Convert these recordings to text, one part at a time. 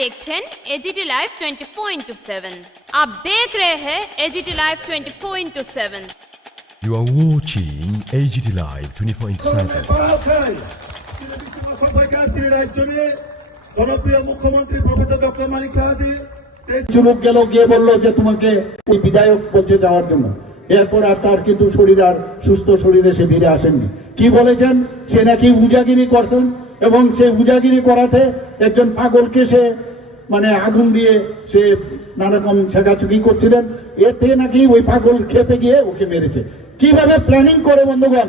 देखছেন AGT live 24/7। आप देख रहे हैं AGT live 24/7। You are watching AGT Live 24/7. জনপ্রিয় মুখ্যমন্ত্রী প্রফেসর ডক্টর মানিক সাহাদি চুমুক গেল, গিয়ে বললো যে তোমাকে ওই বিধায়ক পৌঁছে যাওয়ার জন্য। এরপর আর তার কিন্তু শরীর আর সুস্থ শরীরে সে ফিরে আসেননি। কি বলেছেন? সে নাকি উজাগিরি করতেন এবং সে উজাগিরি করাতে একজন পাগলকে সে মানে আগুন দিয়ে সে নানারকম ছেঁকাছুকি করছিলেন। এতে নাকি ওই পাগল খেপে গিয়ে ওকে মেরেছে। কিভাবে প্ল্যানিং করে বন্ধুগণ,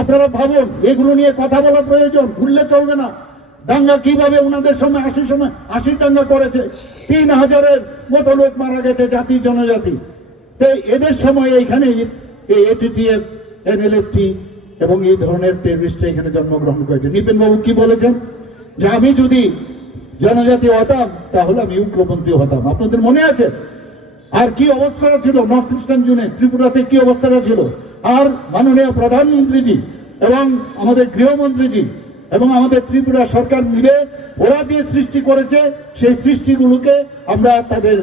আপনারা ভাবুন, এগুলো নিয়ে কথা বলা প্রয়োজন, ভুললে চলবে না। দাঙ্গা কিভাবে ওনাদের সময় 80 দাঙ্গা করেছে, 3000-এর মতো লোক মারা গেছে, জাতি জনজাতি। তো এদের সময় এইখানে এটিটিএফ, এনএলএফটি এবং এই ধরনের টেররিস্টরা এখানে জন্মগ্রহণ করেছে। নিপেন বাবু কি বলেছেন? যে আমি যদি জনজাতি হতাম তাহলে আমি উগ্রপন্থী হতাম। আপনাদের মনে আছে? আর কি অবস্থাটা ছিল নর্থ ইস্টার্ন জোনে, ত্রিপুরাতে কি অবস্থাটা ছিল? আর মাননীয় প্রধানমন্ত্রীজি এবং আমাদের গৃহমন্ত্রীজি এবং আমাদের ত্রিপুরা সরকার মিলে ওরা যে সৃষ্টি করেছে, সেই সৃষ্টিগুলোকে আমরা তাদের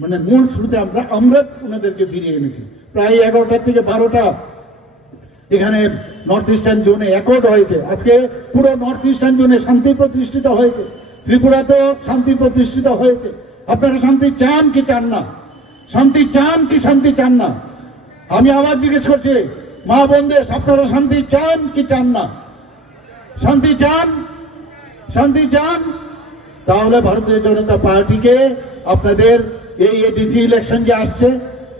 মানে মূল শুরুতে আমরা ওনাদেরকে ফিরিয়ে এনেছি। প্রায় 11টা থেকে 12টা এখানে নর্থ ইস্টার্ন জোনে অ্যাকর্ড হয়েছে। আজকে পুরো নর্থ ইস্টার্ন জোনে শান্তি প্রতিষ্ঠিত হয়েছে, ত্রিপুরাতেও শান্তি প্রতিষ্ঠিত হয়েছে। আপনারা শান্তি চান কি চান না? শান্তি চান কি শান্তি চান না? আমি আবার জিজ্ঞেস করছি, মা বোনদের, আপনারা শান্তি চান কি চান না? শান্তি চান? শান্তি চান? তাহলে ভারতীয় জনতা পার্টিকে আপনাদের এই এডিসি ইলেকশন যে আসছে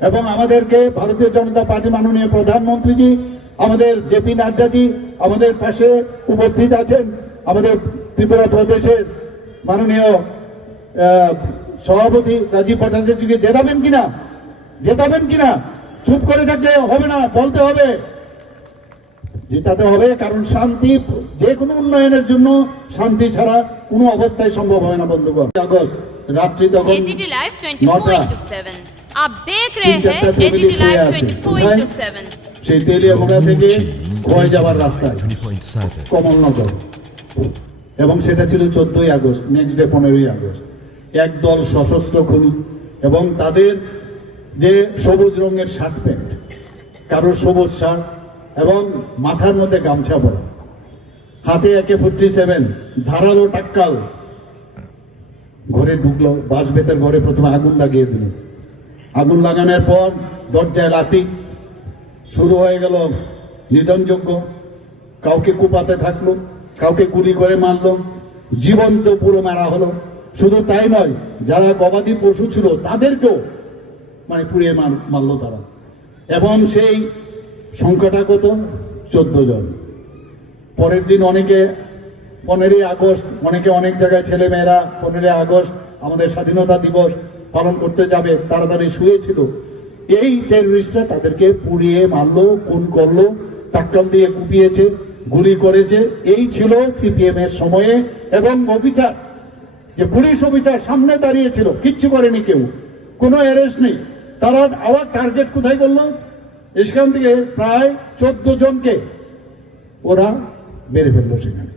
এবং আমাদেরকে ভারতীয় জনতা পার্টি মাননীয় প্রধানমন্ত্রীজি, আমাদের জেপি নাড্ডাজি আমাদের পাশে উপস্থিত আছেন, আমাদের ত্রিপুরা প্রদেশের মাননীয় সভাপতি রাজীব ভট্টাচার্যকে জেতাবেন কিনা? জেতাবেন কিনা? চুপ করে থাকলে হবে না, বলতে হবে, জেতাতে হবে। কারণ শান্তি, যে কোনো উন্নয়নের জন্য শান্তি ছাড়া কোনো অবস্থায় সম্ভব হয় না বন্ধুগণ। আগস্ট রাত্রি তখন एजीटी लाइव 24/7। आप देख रहे हैं एजीटी लाइव 24/7। সেই তেলিয়ামুড়া থেকে খোয়াই যাওয়ার রাস্তায় কমলনগর, এবং সেটা ছিল 14ই আগস্ট। নেক্সট ডে 15ই আগস্ট একদল সশস্ত্র খুনি এবং তাদের যে সবুজ রঙের শার্ট প্যান্ট, কারোর সবুজ শার্ট এবং মাথার মধ্যে গামছা পরা, হাতে AK-47, ধারালো টাক্কাল, ঘরে ঢুকলো, বাঁশ বেতের ঘরে প্রথমে আগুন লাগিয়ে দিল। আগুন লাগানোর পর দরজায় লাথি, শুরু হয়ে গেল নিধনযজ্ঞ। কাউকে কুপাতে থাকলো, কাউকে গুলি করে মারলো, জীবন্ত পুরো মারা হলো। শুধু তাই নয়, যারা গবাদি পশু ছিল তাদেরকেও মানে পুড়িয়ে মারলো তারা। এবং সেই সংখ্যাটা কত? 14 জন। পরের দিন অনেকে 15ই আগস্ট, অনেকে অনেক জায়গায় ছেলেমেয়েরা 15ই আগস্ট আমাদের স্বাধীনতা দিবস পালন করতে যাবে, তাড়াতাড়ি শুয়েছিল। এই টেররিস্টরা তাদেরকে পুড়িয়ে মারলো, খুন করলো, টাক্কাল দিয়ে কুপিয়েছে, গুলি করেছে। এই ছিল সিপিএম এর সময়ে। এবং অফিসার, যে পুলিশ অফিসার সামনে দাঁড়িয়েছিল, কিচ্ছু করেনি কেউ, কোনো অ্যারেস্ট নেই। তারা আবার টার্গেট কোথায় করলো? এখান থেকে প্রায় 14 জনকে ওরা মেরে ফেললো সেখানে।